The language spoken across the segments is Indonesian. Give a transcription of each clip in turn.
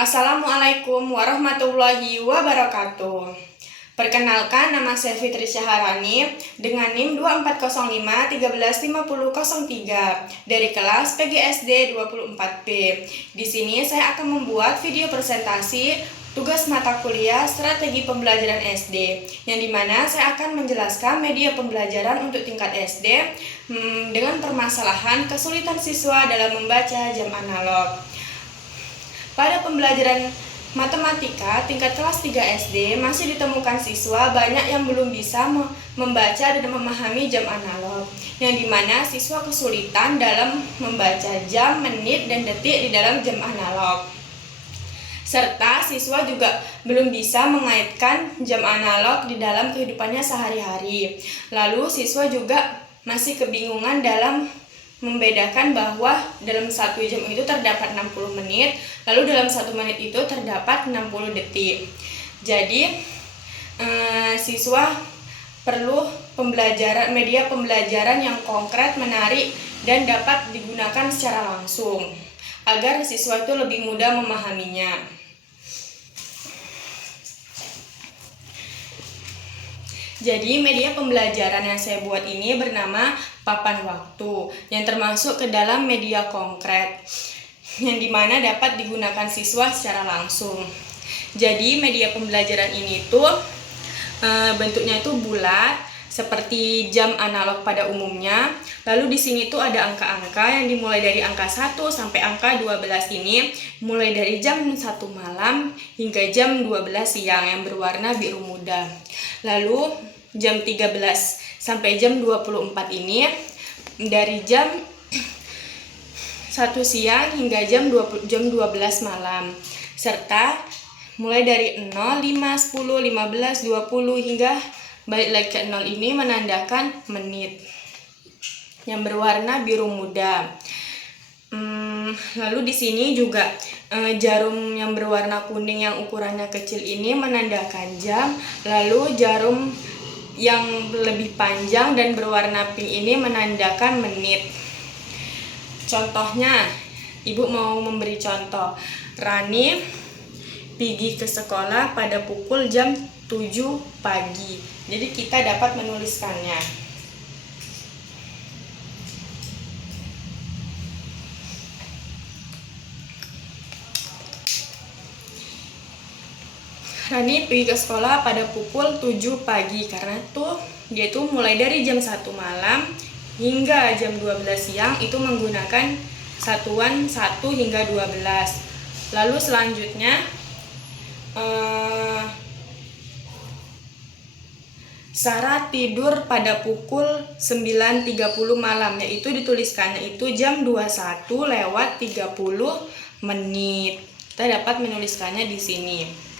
Assalamualaikum warahmatullahi wabarakatuh. Perkenalkan, nama saya Fitri Syaharani dengan NIM 2405135003 dari kelas PGSD 24B. Di sini saya akan membuat video presentasi tugas mata kuliah strategi pembelajaran SD, yang dimana saya akan menjelaskan media pembelajaran untuk tingkat SD dengan permasalahan kesulitan siswa dalam membaca jam analog. Pada pembelajaran matematika tingkat kelas 3 SD masih ditemukan siswa banyak yang belum bisa membaca dan memahami jam analog, yang dimana siswa kesulitan dalam membaca jam, menit, dan detik di dalam jam analog. Serta siswa juga belum bisa mengaitkan jam analog di dalam kehidupannya sehari-hari. Lalu siswa juga masih kebingungan dalam membedakan bahwa dalam 1 jam itu terdapat 60 menit, lalu dalam 1 menit itu terdapat 60 detik. Jadi siswa perlu media pembelajaran yang konkret, menarik, dan dapat digunakan secara langsung agar siswa itu lebih mudah memahaminya. Jadi media pembelajaran yang saya buat ini bernama papan waktu, yang termasuk ke dalam media konkret, yang dimana dapat digunakan siswa secara langsung. Jadi media pembelajaran ini tuh bentuknya itu bulat seperti jam analog pada umumnya. Lalu di sini tuh ada angka-angka yang dimulai dari angka 1 sampai angka 12 ini, mulai dari jam 1 malam hingga jam 12 siang yang berwarna biru muda. Lalu jam 13 sampai jam 24 ini dari jam 1 siang hingga jam 12 malam. Serta mulai dari 0, 5, 10, 15, 20 hingga balik lagi ke 0 ini menandakan menit yang berwarna biru muda. Lalu di sini juga jarum yang berwarna kuning yang ukurannya kecil ini menandakan jam. Lalu jarum yang lebih panjang dan berwarna pink ini menandakan menit. Contohnya, ibu mau memberi contoh. Rani pergi ke sekolah pada pukul jam 7 pagi. Jadi kita dapat menuliskannya. Rani pergi ke sekolah pada pukul 7 pagi karena dia mulai dari jam 1 malam hingga jam 12 siang itu menggunakan satuan 1 hingga 12. Lalu selanjutnya Sarah tidur pada pukul 9.30 malam, yaitu dituliskannya itu jam 21:30 menit. Kita dapat menuliskannya di sini.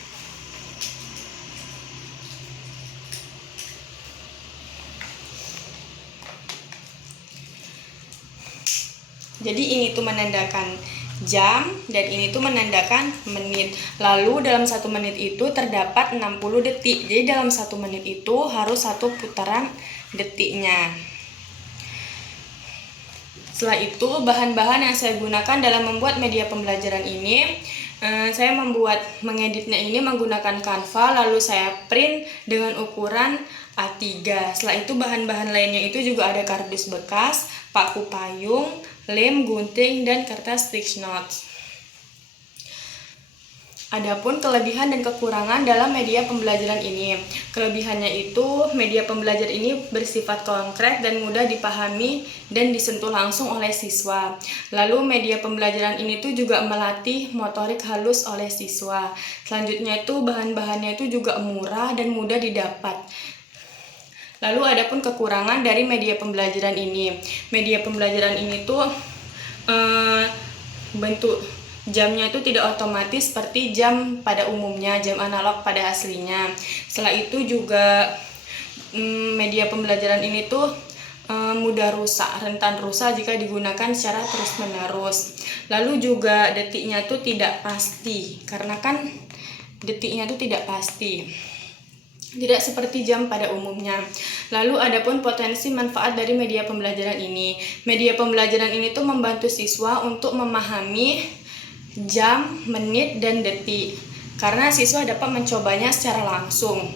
Jadi ini tuh menandakan jam dan ini tuh menandakan menit. Lalu dalam 1 menit itu terdapat 60 detik. Jadi dalam 1 menit itu harus 1 putaran detiknya. Setelah itu bahan-bahan yang saya gunakan dalam membuat media pembelajaran ini, saya mengeditnya ini menggunakan Canva, lalu saya print dengan ukuran A3. Setelah itu bahan-bahan lainnya itu juga ada kardus bekas, paku payung, lem, gunting, dan kertas stick notes. Adapun kelebihan dan kekurangan dalam media pembelajaran ini. Kelebihannya itu media pembelajaran ini bersifat konkret dan mudah dipahami dan disentuh langsung oleh siswa. Lalu media pembelajaran ini tuh juga melatih motorik halus oleh siswa. Selanjutnya itu bahan-bahannya itu juga murah dan mudah didapat. Lalu adapun kekurangan dari media pembelajaran ini. Media pembelajaran ini tuh bentuk jamnya itu tidak otomatis seperti jam pada umumnya, jam analog pada aslinya. Setelah itu juga media pembelajaran ini tuh mudah rusak, rentan rusak jika digunakan secara terus-menerus. Lalu juga detiknya tuh tidak pasti, karena kan detiknya tuh tidak pasti. Tidak seperti jam pada umumnya. Lalu adapun potensi manfaat dari media pembelajaran ini. Media pembelajaran ini tuh membantu siswa untuk memahami jam, menit, dan detik. Karena siswa dapat mencobanya secara langsung.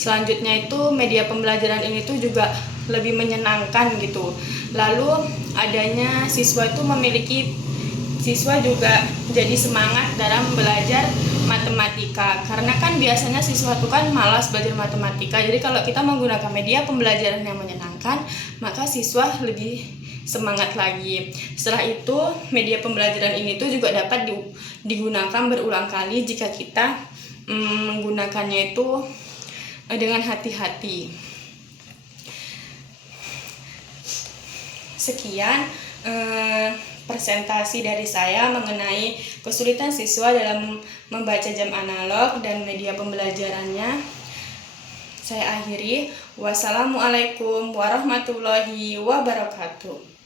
Selanjutnya itu media pembelajaran ini tuh juga lebih menyenangkan gitu. Lalu adanya siswa juga jadi semangat dalam belajar matematika, karena kan biasanya siswa itu kan malas belajar matematika. Jadi kalau kita menggunakan media pembelajaran yang menyenangkan, maka siswa lebih semangat lagi. Setelah itu media pembelajaran ini tuh juga dapat digunakan berulang kali jika kita menggunakannya itu dengan hati-hati. Sekian presentasi dari saya mengenai kesulitan siswa dalam membaca jam analog dan media pembelajarannya. Saya akhiri. Wassalamualaikum warahmatullahi wabarakatuh.